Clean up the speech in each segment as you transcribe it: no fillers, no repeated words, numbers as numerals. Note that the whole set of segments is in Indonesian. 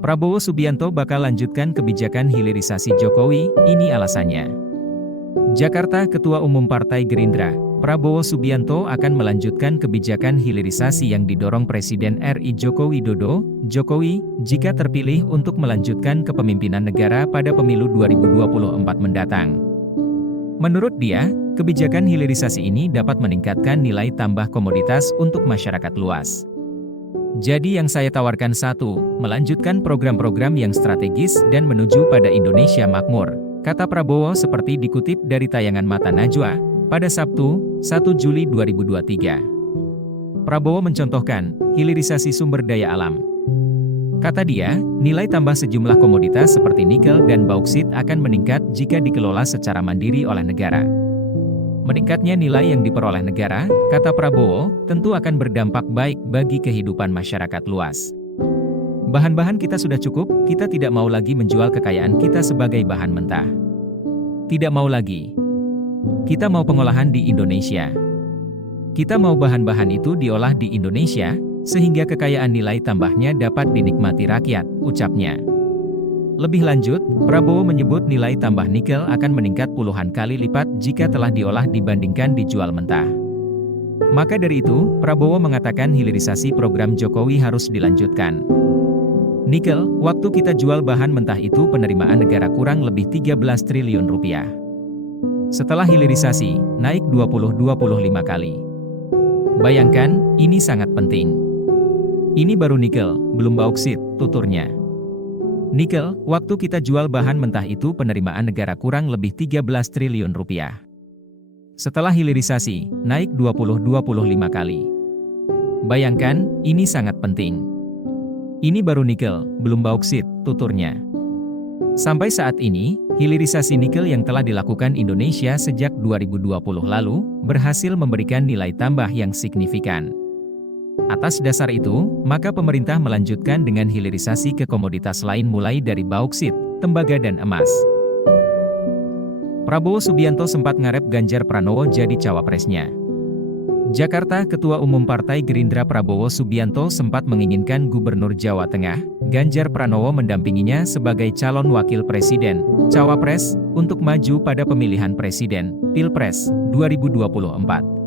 Prabowo Subianto bakal lanjutkan kebijakan hilirisasi Jokowi, ini alasannya. Jakarta, Ketua Umum Partai Gerindra, Prabowo Subianto akan melanjutkan kebijakan hilirisasi yang didorong Presiden RI Joko Widodo, Jokowi, jika terpilih untuk melanjutkan kepemimpinan negara pada pemilu 2024 mendatang. Menurut dia, kebijakan hilirisasi ini dapat meningkatkan nilai tambah komoditas untuk masyarakat luas. Jadi yang saya tawarkan satu, melanjutkan program-program yang strategis dan menuju pada Indonesia makmur, kata Prabowo seperti dikutip dari tayangan Mata Najwa, pada Sabtu, 1 Juli 2023. Prabowo mencontohkan, hilirisasi sumber daya alam. Kata dia, nilai tambah sejumlah komoditas seperti nikel dan bauksit akan meningkat jika dikelola secara mandiri oleh negara. Meningkatnya nilai yang diperoleh negara, kata Prabowo, tentu akan berdampak baik bagi kehidupan masyarakat luas. Bahan-bahan kita sudah cukup, kita tidak mau lagi menjual kekayaan kita sebagai bahan mentah. Tidak mau lagi. Kita mau pengolahan di Indonesia. Kita mau bahan-bahan itu diolah di Indonesia, sehingga kekayaan nilai tambahnya dapat dinikmati rakyat, ucapnya. Lebih lanjut, Prabowo menyebut nilai tambah nikel akan meningkat puluhan kali lipat jika telah diolah dibandingkan dijual mentah. Maka dari itu, Prabowo mengatakan hilirisasi program Jokowi harus dilanjutkan. Nikel, waktu kita jual bahan mentah itu penerimaan negara kurang lebih 13 triliun rupiah. Setelah hilirisasi, naik 20-25 kali. Bayangkan, ini sangat penting. Ini baru nikel, belum bauksit, tuturnya. Nikel, waktu kita jual bahan mentah itu penerimaan negara kurang lebih 13 triliun rupiah. Setelah hilirisasi, naik 20-25 kali. Bayangkan, ini sangat penting. Ini baru nikel, belum bauksit, tuturnya. Sampai saat ini, hilirisasi nikel yang telah dilakukan Indonesia sejak 2020 lalu, berhasil memberikan nilai tambah yang signifikan. Atas dasar itu, maka pemerintah melanjutkan dengan hilirisasi ke komoditas lain mulai dari bauksit, tembaga dan emas. Prabowo Subianto sempat ngarep Ganjar Pranowo jadi cawapresnya. Jakarta, Ketua Umum Partai Gerindra Prabowo Subianto sempat menginginkan Gubernur Jawa Tengah, Ganjar Pranowo mendampinginya sebagai calon wakil presiden, cawapres, untuk maju pada pemilihan presiden, Pilpres, 2024.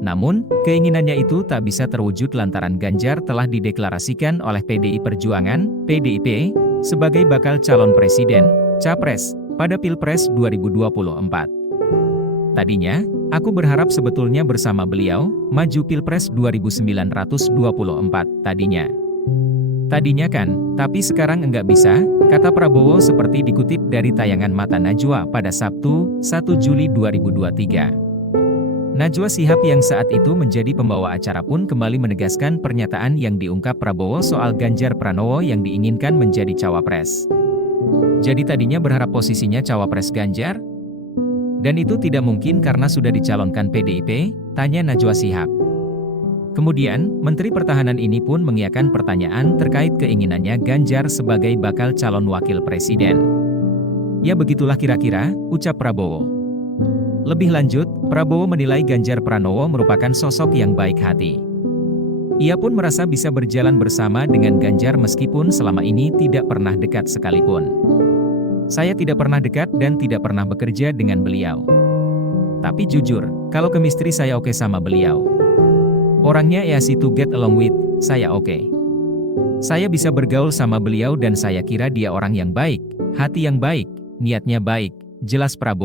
Namun, keinginannya itu tak bisa terwujud lantaran Ganjar telah dideklarasikan oleh PDI Perjuangan, PDIP, sebagai bakal calon presiden, capres, pada Pilpres 2024. Tadinya, aku berharap sebetulnya bersama beliau, maju Pilpres 2924, tadinya. Tadinya kan, tapi sekarang enggak bisa, kata Prabowo seperti dikutip dari tayangan Mata Najwa pada Sabtu, 1 Juli 2023. Najwa Shihab yang saat itu menjadi pembawa acara pun kembali menegaskan pernyataan yang diungkap Prabowo soal Ganjar Pranowo yang diinginkan menjadi cawapres. Jadi tadinya berharap posisinya cawapres Ganjar? Dan itu tidak mungkin karena sudah dicalonkan PDIP, tanya Najwa Shihab. Kemudian, Menteri Pertahanan ini pun mengiyakan pertanyaan terkait keinginannya Ganjar sebagai bakal calon wakil presiden. Ya begitulah kira-kira, ucap Prabowo. Lebih lanjut, Prabowo menilai Ganjar Pranowo merupakan sosok yang baik hati. Ia pun merasa bisa berjalan bersama dengan Ganjar meskipun selama ini tidak pernah dekat sekalipun. Saya tidak pernah dekat dan tidak pernah bekerja dengan beliau. Tapi jujur, kalau chemistry saya oke sama beliau. Orangnya easy to get along with, saya oke. Saya bisa bergaul sama beliau dan saya kira dia orang yang baik, hati yang baik, niatnya baik, jelas Prabowo.